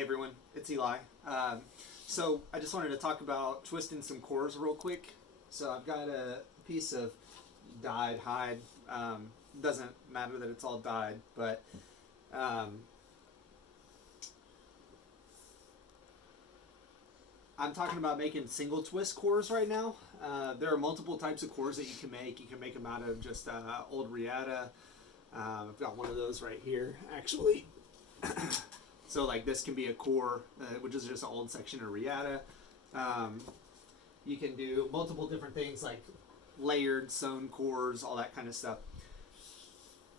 Hey everyone, it's Eli. So I just wanted to talk about twisting some cores real quick. So I've got a piece of dyed hide. Doesn't matter that it's all dyed, but I'm talking about making single twist cores right now. There are multiple types of cores that you can make. You can make them out of just old reata. I've got one of those right here, actually. So like this can be a core, which is just an old section of reata. You can do multiple different things like layered sewn cores, all that kind of stuff.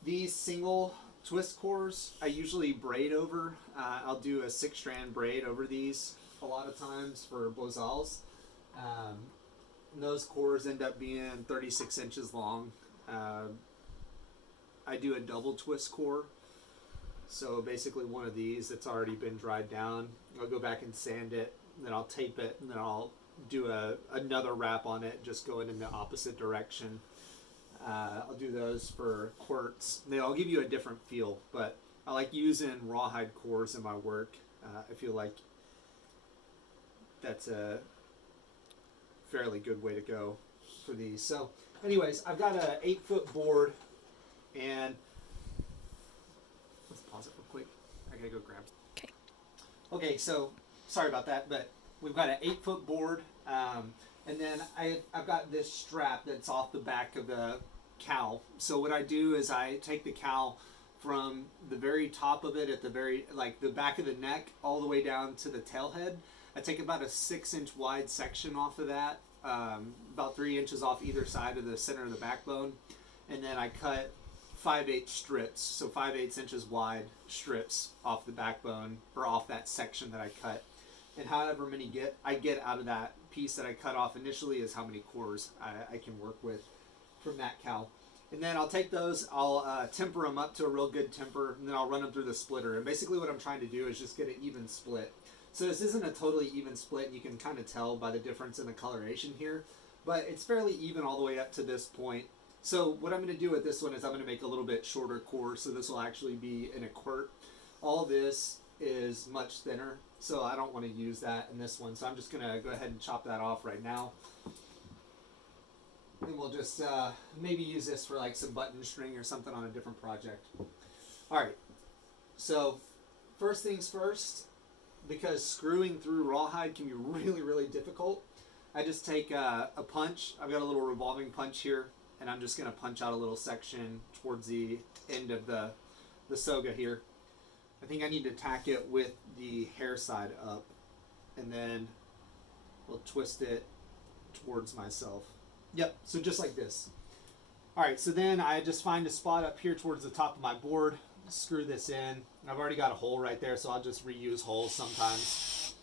These single twist cores, I usually braid over. I'll do a 6-strand braid over these a lot of times for bozals. Those cores end up being 36 inches long. I do a double twist core. So basically one of these that's already been dried down, I'll go back and sand it, and then I'll tape it, and then I'll do another wrap on it, just going in the opposite direction. I'll do those for quirts. They all give you a different feel, but I like using rawhide cores in my work. I feel like that's a fairly good way to go for these. So anyways, I've got a 8-foot board, and let's pause it real quick. I gotta go grab. Okay, so sorry about that, but we've got an 8-foot board, and then I've got this strap that's off the back of the cowl. So what I do is I take the cowl from the very top of it at the very, like the back of the neck, all the way down to the tail head. I take about a 6-inch wide section off of that, about 3 inches off either side of the center of the backbone, and then I cut 5/8 strips, so 5/8 inches wide strips off the backbone, or off that section that I cut. And however many I get out of that piece that I cut off initially is how many cores I can work with from that cowl. And then I'll take those, I'll temper them up to a real good temper, and then I'll run them through the splitter. And basically what I'm trying to do is just get an even split. So this isn't a totally even split, and you can kind of tell by the difference in the coloration here, but it's fairly even all the way up to this point. So what I'm going to do with this one is I'm going to make a little bit shorter core, so this will actually be in a quirt. All this is much thinner, so I don't want to use that in this one. So I'm just going to go ahead and chop that off right now. And we'll just maybe use this for like some button string or something on a different project. All right, so first things first, because screwing through rawhide can be really, really difficult, I just take a punch. I've got a little revolving punch here, and I'm just going to punch out a little section towards the end of the soga here. I think I need to tack it with the hair side up, and then we'll twist it towards myself. Yep, so just like this. All right, so then I just find a spot up here towards the top of my board, screw this in. I've already got a hole right there, so I'll just reuse holes sometimes.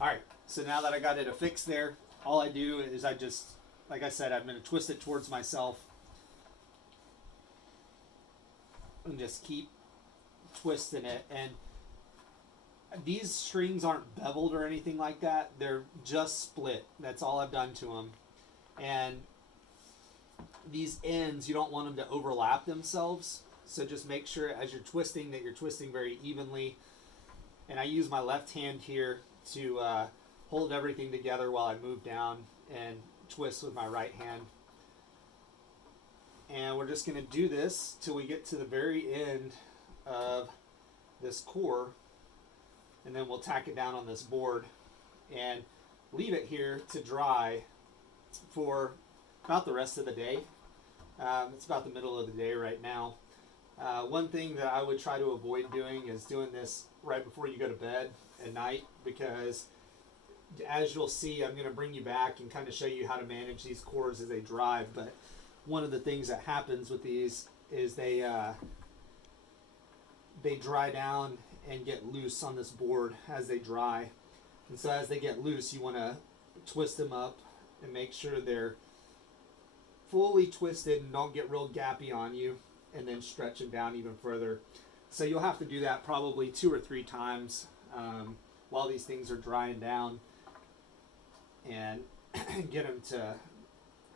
All right, so now that I got it affixed there, all I do is I just, like I said, I'm going to twist it towards myself and just keep twisting it. And these strings aren't beveled or anything like that. They're just split. That's all I've done to them. And these ends, you don't want them to overlap themselves. So just make sure as you're twisting that you're twisting very evenly. And I use my left hand here to hold everything together while I move down and twist with my right hand. And we're just going to do this till we get to the very end of this core, and then we'll tack it down on this board and leave it here to dry for about the rest of the day. It's about the middle of the day right now. One thing that I would try to avoid doing is doing this right before you go to bed at night, because as you'll see, I'm going to bring you back and kind of show you how to manage these cores as they dry. But one of the things that happens with these is they dry down and get loose on this board as they dry. And so as they get loose, you want to twist them up and make sure they're fully twisted and don't get real gappy on you, and then stretch them down even further. So you'll have to do that probably 2 or 3 times while these things are drying down, and get them to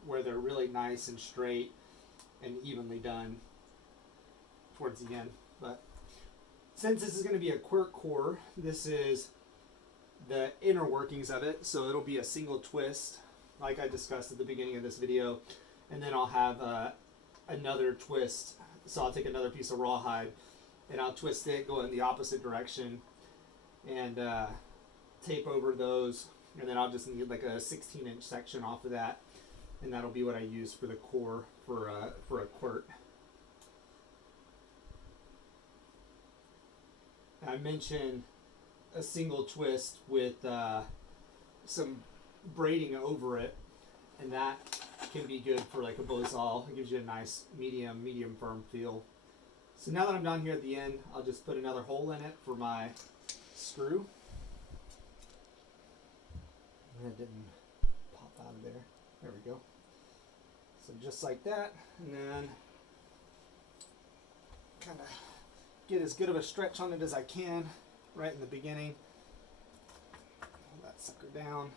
where they're really nice and straight and evenly done towards the end. But since this is going to be a quirt core, this is the inner workings of it. So it'll be a single twist, like I discussed at the beginning of this video. And then I'll have another twist. So I'll take another piece of rawhide and I'll twist it, go in the opposite direction, and tape over those. And then I'll just need like a 16-inch section off of that. And that'll be what I use for the core for a quirt. I mentioned a single twist with some braiding over it, and that can be good for like a bozal. It gives you a nice medium firm feel. So now that I'm down here at the end, I'll just put another hole in it for my screw. And it didn't pop out of there. There we go. So just like that, and then kind of get as good of a stretch on it as I can right in the beginning. Pull that sucker down.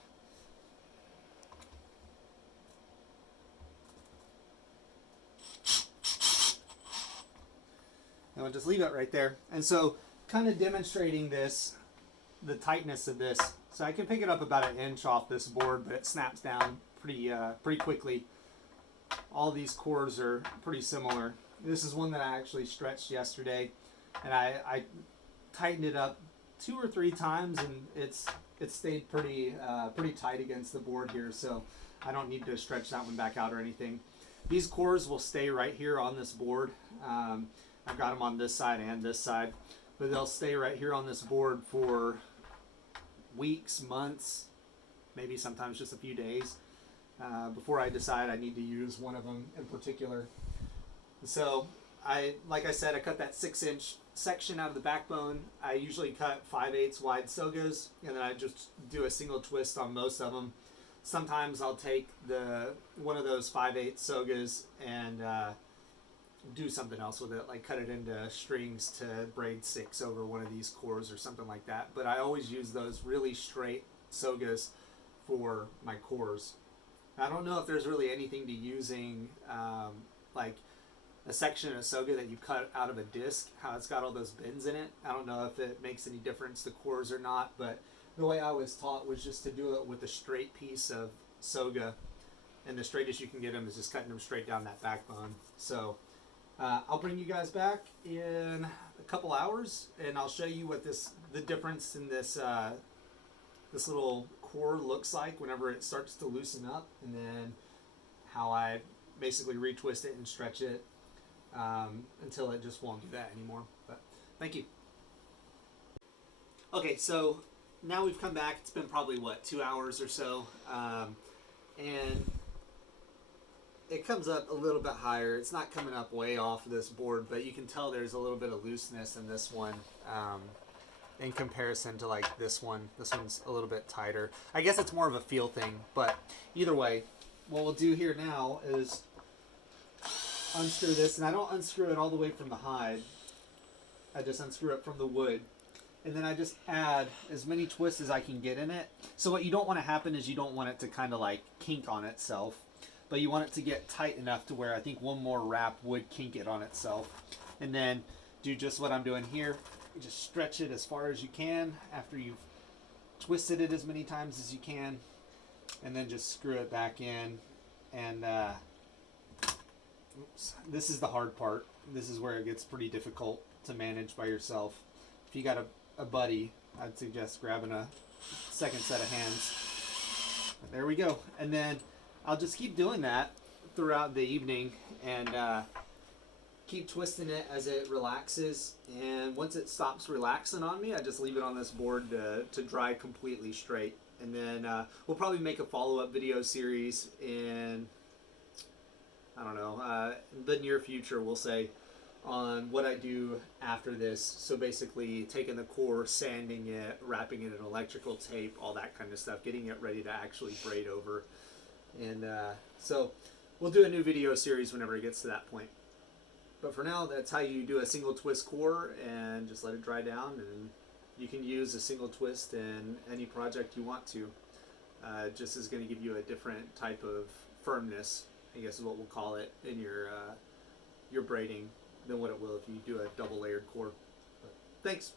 And we'll just leave it right there. And so kind of demonstrating this, the tightness of this. So I can pick it up about an inch off this board, but it snaps down pretty quickly. All these cores are pretty similar. This is one that I actually stretched yesterday, and I tightened it up 2 or 3 times, and it stayed pretty tight against the board here, so I don't need to stretch that one back out or anything. These cores will stay right here on this board. I've got them on this side and this side, but they'll stay right here on this board for weeks, months, maybe sometimes just a few days before I decide I need to use one of them in particular. So like I said, I cut that 6-inch section out of the backbone. I usually cut 5/8 wide sogas, and then I just do a single twist on most of them. Sometimes I'll take one of those 5/8 sogas and do something else with it, like cut it into strings to braid 6 over one of these cores or something like that. But I always use those really straight sogas for my cores. I don't know if there's really anything to using like a section of soga that you cut out of a disc, how it's got all those bends in it. I don't know if it makes any difference to cores or not, but the way I was taught was just to do it with a straight piece of soga, and the straightest you can get them is just cutting them straight down that backbone. So I'll bring you guys back in a couple hours, and I'll show you what the difference in this little core looks like whenever it starts to loosen up, and then how I basically retwist it and stretch it until it just won't do that anymore. But thank you. Okay, so now we've come back. It's been probably 2 hours or so, and it comes up a little bit higher. It's not coming up way off of this board, but you can tell there's a little bit of looseness in this one in comparison to like this one. This one's a little bit tighter. I guess it's more of a feel thing, but either way, what we'll do here now is unscrew this, and I don't unscrew it all the way from the hide. I just unscrew it from the wood, and then I just add as many twists as I can get in it. So what you don't want to happen is you don't want it to kind of like kink on itself, but you want it to get tight enough to where I think one more wrap would kink it on itself. And then do just what I'm doing here. You just stretch it as far as you can after you've twisted it as many times as you can, and then just screw it back in. And this is the hard part. This is where it gets pretty difficult to manage by yourself. If you got a buddy, I'd suggest grabbing a second set of hands. But there we go. And then I'll just keep doing that throughout the evening, and keep twisting it as it relaxes. And once it stops relaxing on me, I just leave it on this board to dry completely straight. And then we'll probably make a follow-up video series in, I don't know, the near future, we'll say, on what I do after this. So basically taking the core, sanding it, wrapping it in electrical tape, all that kind of stuff, getting it ready to actually braid over. And so we'll do a new video series whenever it gets to that point. But for now, that's how you do a single twist core, and just let it dry down, and you can use a single twist in any project you want to. Just is going to give you a different type of firmness, I guess is what we'll call it, in your braiding than what it will if you do a double layered core. But Thanks.